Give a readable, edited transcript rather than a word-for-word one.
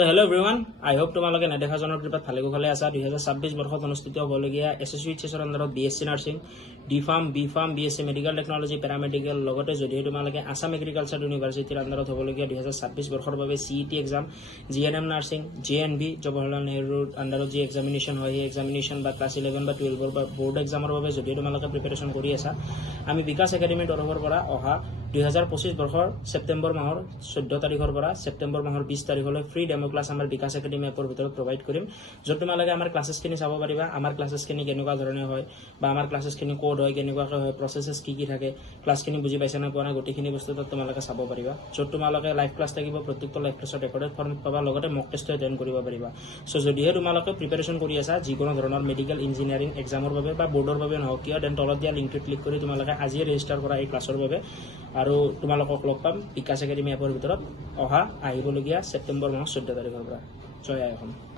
So hello everyone, I hope তোমালোকে নেদেখা জনৰ কৃপাত ভালে কুশলে আছা। 2026 বৰ্ষত অনুষ্ঠিত হ'বলগীয়া SSUHSৰ আণ্ডাৰত BSc nursing, D-Pharm, B-Pharm, BSc medical technology, paramedical লগতে যদিও তোমালোকে আসাম এগ্ৰিকালচাৰ ইউনিভাৰ্চিটিৰ আণ্ডাৰত হ'বলগীয়া 2026 বৰ্ষৰ বাবে CET exam, GNM nursing, JNB Jawaharlal নেহৰুৰ আণ্ডাৰত যি এক্সামিনেশ্যন হয় সেই এক্সামিনেশ্যন বা ক্লাছ 11 বা 12 বা বোৰ্ড এক্সামৰ বাবে যদিও তোমালোকে প্ৰিপাৰেশ্যন কৰি আছা, আমি বিকাশ একাডেমীৰ তৰফৰ পৰা অহা 2025 বৰ্ষৰ ছেপ্টেম্বৰ মাহৰ 14 তাৰিখৰ পৰা ছেপ্টেম্বৰ মাহৰ 20 তাৰিখলৈ ফ্ৰী ডেমো ক্লাছ আমাৰ বিকাশ একাডেমী এপৰ ভিতৰত প্ৰভাইড কৰিম, য'ত তোমালোকে আমাৰ ক্লাছেছখিনি চাব পাৰিবা। আমাৰ ক্লাছেছখিনি কেনেকুৱা ধৰণে হয় বা আমাৰ ক্লাছেছখিনি ক'ড হয়, কেনেকুৱাকৈ হয়, প্ৰচেছেছ কি থাকে, ক্লাছখিনি বুজি পাইছা নে পোৱা নাই, গোটেইখিনি বস্তু তাত তোমালোকে চাব পাৰিবা। য'ত তোমালোকে লাইভ ক্লাছ থাকিব, প্ৰত্যেকটো লাইভ ক্লাছৰ ৰেকৰ্ডেড ফৰ্ম পাবা, লগতে মক টেষ্টো এটেণ্ড কৰিব পাৰিবা। চ' যদিহে তোমালোকে প্ৰিপাৰেশ্যন কৰি আছা যিকোনো ধৰণৰ মেডিকেল ইঞ্জিনিয়াৰিং এক্সামৰ বাবে বা বৰ্ডৰ বাবে নহওক কিয়, দেন তলত দিয়া লিংকটোত ক্লিক কৰি তোমালোকে আজিয়ে ৰেজিষ্টাৰ কৰা এই ক্লাছৰ বাবে। আৰু তোমালোকক লগ পাম বিকাশ একাডেমী এপৰ ভিতৰত অহা আহিবলগীয়া ছেপ্টেম্বৰ মাহৰ 14 তাৰিখৰ পৰা। জয় আই অসম।